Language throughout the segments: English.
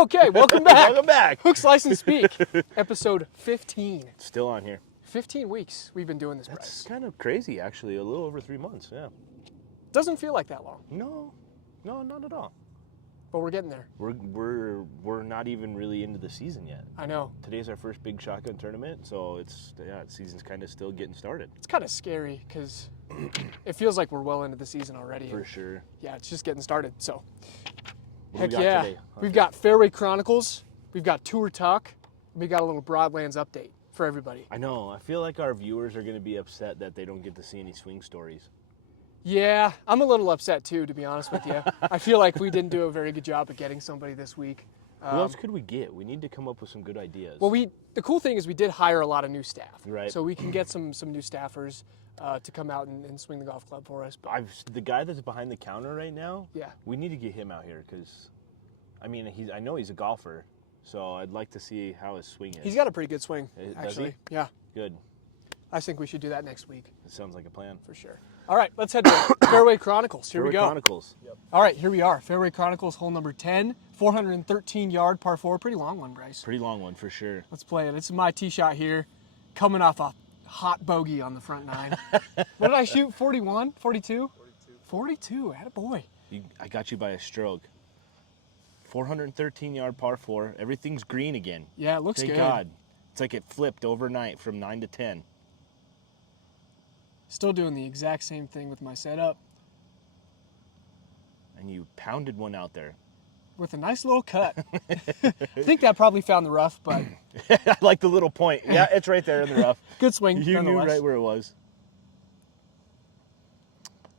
Okay, welcome back. Welcome back. Hook, Slice, and Speak, episode 15. Still on here. 15 weeks we've been doing this, That's Bryce. kind of crazy, actually. A little over 3 months, yeah. Doesn't feel like that long, No, not at all. but we're getting there. We're not even really into the season yet. I know. Today's our first big shotgun tournament, so the season's kind of still getting started. It's kind of scary because it feels like we're well into the season already. For sure. Yeah, it's just getting started. So, What heck do we got yeah. today? We've got Fairway Chronicles. We've got Tour Talk. We got a little Broadlands update for everybody. I know. I feel like our viewers are going to be upset that they don't get to see any swing stories. Yeah, I'm a little upset too, to be honest with you. I feel like we didn't do a very good job of getting somebody this week. Who else could we get? We need to come up with some good ideas. Well, the cool thing is we did hire a lot of new staff. Right. So we can get some new staffers to come out and swing the golf club for us. But the guy that's behind the counter right now, yeah, we need to get him out here because, I mean, I know he's a golfer, so I'd like to see how his swing is. he's got a pretty good swing, Does actually. he? Yeah, Good. I think we should do that next week That sounds like a plan. for sure. All right, let's head to Fairway Chronicles. Here we Fairway go. Chronicles. Yep. All right, here we are. Fairway Chronicles, hole number 10, 413-yard par 4. Pretty long one, Bryce. Pretty long one for sure. Let's play it. This is my tee shot here, coming off a hot bogey on the front nine. What did I shoot? 41? 42? 42. Attaboy. I got you by a stroke. 413-yard par 4. Everything's green again. Yeah, it looks Thank good. God. It's like it flipped overnight from 9 to 10. Still doing the exact same thing with my setup And you pounded one out there. with a nice little cut. I think that probably found the rough, but I like the little point. Yeah, it's right there in the rough. good swing. You knew nonetheless. right where it was.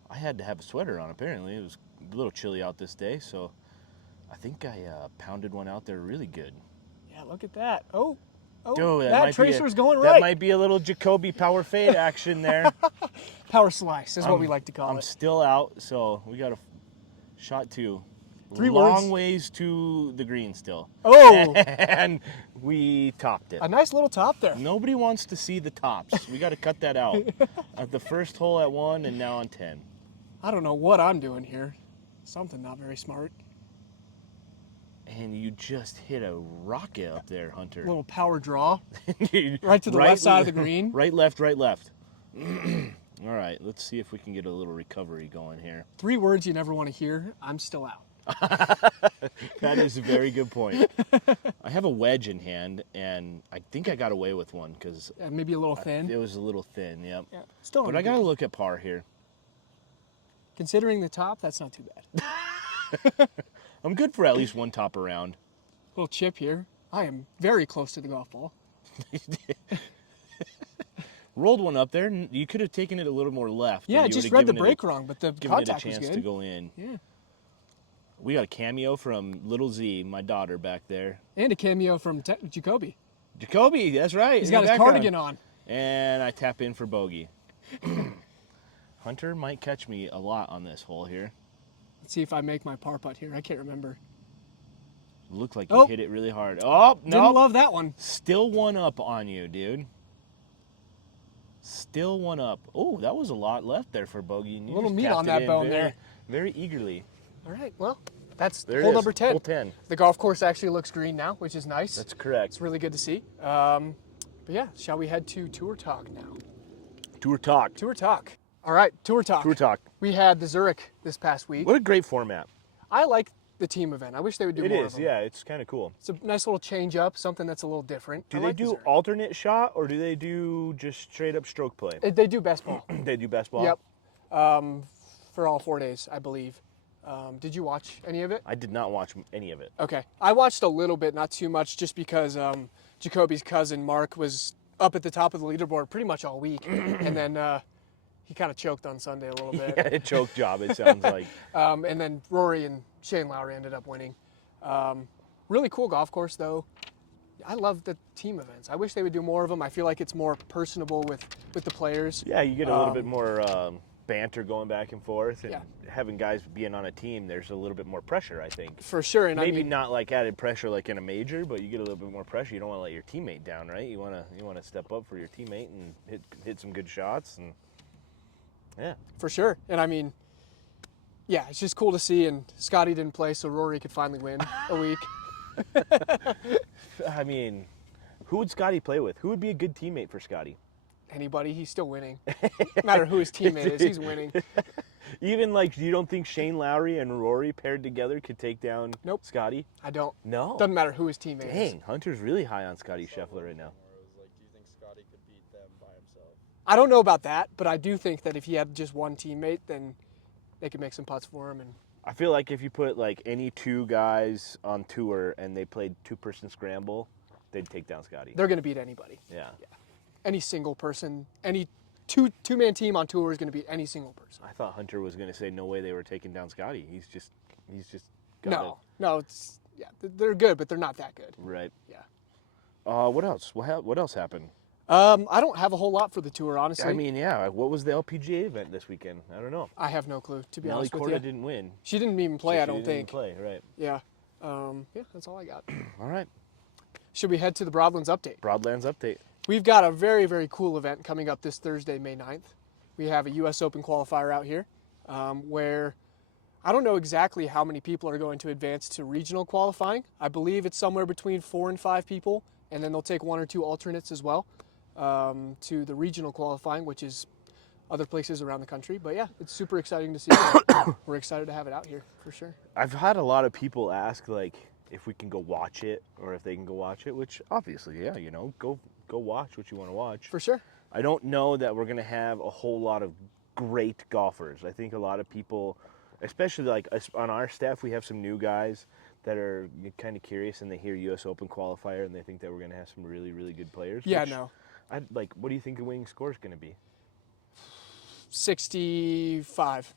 I had to have a sweater on, apparently. It was a little chilly out this day, so I think I pounded one out there really good. Yeah, look at that. Oh, Dude, that tracer's going That right. might be a little Jacoby power fade action there. Power slice is what we like to call I'm it. still out, so we got a shot 2. 3 long words. ways to the green still. Oh, And we topped it. a nice little top there. Nobody wants to see the tops. We got to cut that out. At the first hole at 1 and now on 10. I don't know what I'm doing here. Something not very smart. And you just hit a rocket up there, Hunter. A little power draw. Dude, Right to the left side of the green. Right, left, right, left. All right, let's see if we can get a little recovery going here. 3 words you never want to hear. I'm still out. That is a very good point. I have a wedge in hand, and I think I got away with one because Yeah, maybe a little thin. it was a little thin, yep. Yeah, still. But I got to look at par here. Considering the top, that's not too bad. I'm good for at least one top around. Little chip here. I am very close to the golf ball. Rolled one up there. And you could have taken it a little more left. Yeah, and I you just would've read the given break wrong, but the given it a contact was chance good. to go in. Yeah, We got a cameo from Little Z, my daughter, back there. and a cameo from Jacoby. Jacoby, that's right. He's in got the his background. cardigan on. And I tap in for bogey. Hunter might catch me a lot on this hole here. Let's see if I make my par putt here. I can't remember. Looked like Oh. you hit it really hard. Oh, Didn't no. love that one. Still one up on you, dude. Still one up. Oh, that was a lot left there for bogey. And you A little just meat tapped on it that in bone very, there. Very eagerly. All right, well, that's There it hole is, number 10. hole 10. The golf course actually looks green now, which is nice. That's correct. It's really good to see. But yeah, shall we head to Tour Talk now? Tour Talk. Tour Talk. All right, Tour Talk. Tour Talk. We had the Zurich this past week. What a great format. I like the team event. I wish they would do It more is, of them. yeah. It's kind of cool. It's a nice little change up, something that's a little different. Do I they like the do Zurich. alternate shot or do they do just straight up stroke play? They do best ball. They do best ball? Yep. For all 4 days, I believe. Did you watch any of it? I did not watch any of it. Okay. I watched a little bit, not too much, just because Jacoby's cousin, Mark, was up at the top of the leaderboard pretty much all week. And then he kind of choked on Sunday a little bit. Yeah, a choke job, it sounds like. And then Rory and Shane Lowry ended up winning. Really cool golf course, though. I love the team events. I wish they would do more of them. I feel like it's more personable with the players. Yeah, you get a little bit more banter going back and forth. And Yeah. having guys being on a team, there's a little bit more pressure, I think. For sure. And Maybe I mean, not like added pressure like in a major, but you get a little bit more pressure. You don't want to let your teammate down, right? You want to step up for your teammate and hit some good shots. And yeah. for sure. And I mean, yeah, it's just cool to see. And Scotty didn't play, so Rory could finally win a week. I mean, who would Scotty play with? Who would be a good teammate for Scotty? Anybody, he's still winning. No matter who his teammate is, he's winning. Even like, you don't think Shane Lowry and Rory paired together could take down Nope. Scotty? I don't. No. Doesn't matter who his teammate is. Dang, Hunter's really high on Scotty Scheffler right now. It was like, do you think Scotty could beat them by himself? I don't know about that, but I do think that if he had just one teammate, then they could make some putts for him. And I feel like if you put like any two guys on tour and they played two-person scramble, they'd take down Scotty. they're going to beat anybody. Yeah. Any single person, any two-man team on tour is going to beat any single person. I thought Hunter was going to say no way they were taking down Scotty. He's just got No, it's they're good, but they're not that good. it. Right. Yeah. What else? What else happened? I don't have a whole lot for the tour, honestly. I mean, yeah. What was the LPGA event this weekend? I don't know. I have no clue, to be Nelly honest with Korda you. didn't win. She didn't even play, So I she don't didn't even think. play, right? Yeah. Yeah, that's all I got. All right. Should we head to the Broadlands update? Broadlands update. We've got a very, very cool event coming up this Thursday, May 9th. We have a U.S. Open qualifier out here where I don't know exactly how many people are going to advance to regional qualifying. I believe it's somewhere between 4 and 5 people, and then they'll take 1 or 2 alternates as well to the regional qualifying, which is other places around the country. But yeah, it's super exciting to see. We're excited to have it out here for sure. I've had a lot of people ask like if we can go watch it or if they can go watch it, which obviously, yeah, go watch what you want to watch. For sure. I don't know that we're going to have a whole lot of great golfers. I think a lot of people, especially like us on our staff, we have some new guys that are kind of curious and they hear U.S. Open qualifier and they think that we're going to have some really, really good players. Yeah, which no. What do you think the winning score is going to be? 65.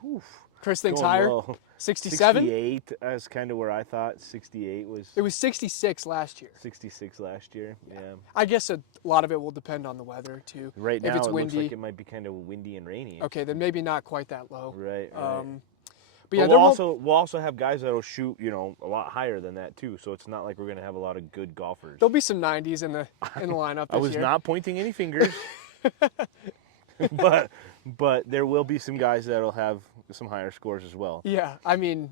Whew. Chris thinks Going higher. low. 67? 68 is kind of where I thought. 68 was. It was 66 last year. 66 last year. Yeah. I guess a lot of it will depend on the weather too. Right now if it's it windy, looks like it might be kind of windy and rainy. okay, then maybe not quite that low. Right. But yeah, But we'll also have guys that'll shoot, a lot higher than that too. So it's not like we're gonna have a lot of good golfers. there'll be some 90s in the lineup this I was year. not pointing any fingers, but there will be some guys that'll have some higher scores as well. Yeah, I mean,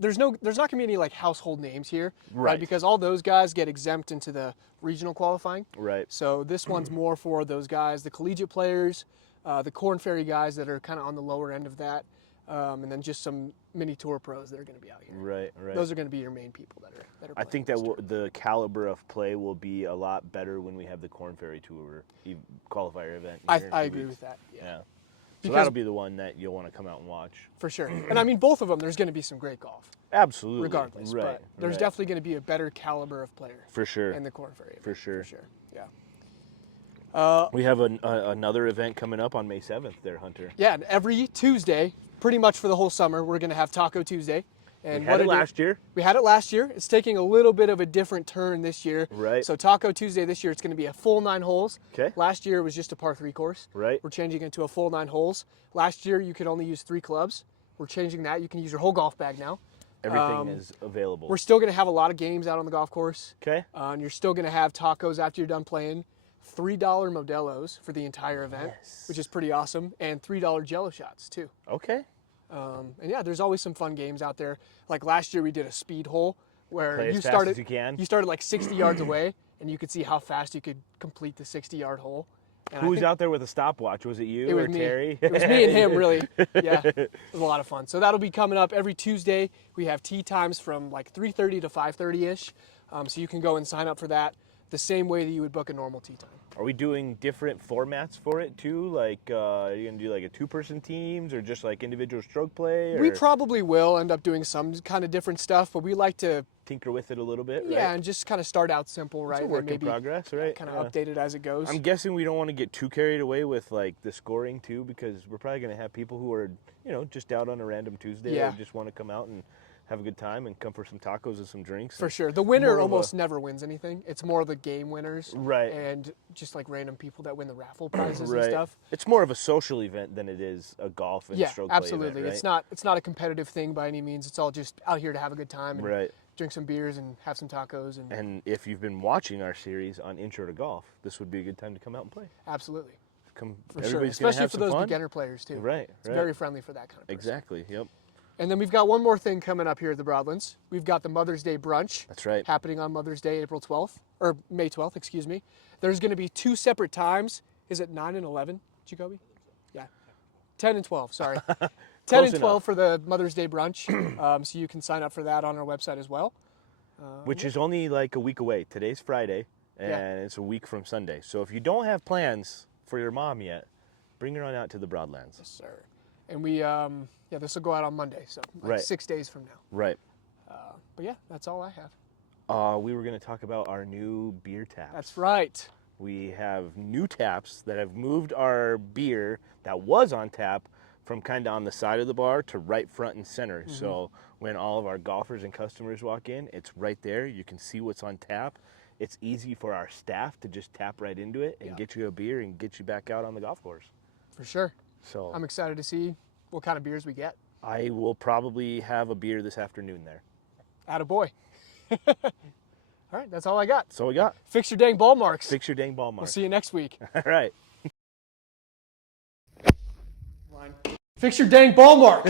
there's not gonna be any like household names here, Right. Because all those guys get exempt into the regional qualifying. Right. So this one's more for those guys, the collegiate players, the Corn Ferry guys that are kind of on the lower end of that, and then just some mini tour pros that are going to be out here. Right. Those are going to be your main people that are. I think that the caliber of play will be a lot better when we have the Corn Ferry Tour qualifier event. I here in 2 agree weeks. with that. Yeah. So Because- that'll be the one that you'll want to come out and watch. For sure. And I mean, both of them, there's going to be some great golf, Absolutely. regardless. Right. But there's right. definitely going to be a better caliber of player For sure. in the Corn Ferry event. For sure. For sure. Yeah. We have another event coming up on May 7th there, Hunter. Yeah, and every Tuesday, pretty much for the whole summer, we're going to have Taco Tuesday. And We had it last year. We had it last year. It's taking a little bit of a different turn this year. Right. So Taco Tuesday this year, it's going to be a full 9 holes. Okay. Last year it was just a par 3 course. Right. We're changing it to a full 9 holes. Last year you could only use 3 clubs. We're changing that. You can use your whole golf bag now. Everything is available. We're still going to have a lot of games out on the golf course. Okay. And you're still going to have tacos after you're done playing. $3 Modelos for the entire event, which is pretty awesome, and $3 Jello shots too. Okay. And yeah, there's always some fun games out there. Like last year, we did a speed hole where Play you as fast started as you can. You started like 60 yards away, and you could see how fast you could complete the 60-yard hole. And Who I was think out there with a stopwatch? Was it you It or was me. Terry? It was me and him, really. Yeah, it was a lot of fun. So that'll be coming up every Tuesday. We have tee times from like 3:30 to 5:30ish. So you can go and sign up for that the same way that you would book a normal tee time. Are we doing different formats for it too? Like, are you gonna do like a 2-person teams or just like individual stroke play? Or We probably will end up doing some kind of different stuff, but we like to, tinker with it a little bit, yeah, right? and just kind of start out simple, right? It's a and work in maybe progress, right? kind of Yeah. update it as it goes. I'm guessing we don't want to get too carried away with like the scoring too, because we're probably gonna have people who are, just out on a random Tuesday Yeah. or just want to come out and have a good time and come for some tacos and some drinks. For and sure. The winner more of almost never wins anything. It's more the game winners. Right. And just like random people that win the raffle prizes Right. and stuff. It's more of a social event than it is a golf and Yeah, stroke play absolutely. event, It's not a competitive thing by any means. It's all just out here to have a good time and right. drink some beers and have some tacos and And if you've been watching our series on Intro to Golf, this would be a good time to come out and play. absolutely. Come, For sure. everybody's gonna Especially have for some those fun. beginner players too. Right, It's right. very friendly for that kind of person. Exactly. Yep. And then we've got one more thing coming up here at the Broadlands. We've got the Mother's Day brunch. That's right. Happening on Mother's Day, April 12th, or May 12th, excuse me. There's going to be 2 separate times. Is it 9 and 11, Jacoby? Yeah. 10 and 12, sorry. 10 Close and 12 enough. for the Mother's Day brunch. So you can sign up for that on our website as well. Which is only like a week away. Today's Friday, and it's a week from Sunday. So if you don't have plans for your mom yet, bring her on out to the Broadlands. Yes, sir. And we, this will go out on Monday, so like Right. 6 days from now. Right. But yeah, that's all I have. We were going to talk about our new beer taps. That's right. We have new taps that have moved our beer that was on tap from kind of on the side of the bar to right front and center. Mm-hmm. So when all of our golfers and customers walk in, it's right there. You can see what's on tap. It's easy for our staff to just tap right into it and get you a beer and get you back out on the golf course. For sure. So I'm excited to see what kind of beers we get. I will probably have a beer this afternoon there. Attaboy. All right, that's all I got. So we got. Fix your dang ball marks. Fix your dang ball mark. We'll see you next week. All right. Fix your dang ball mark.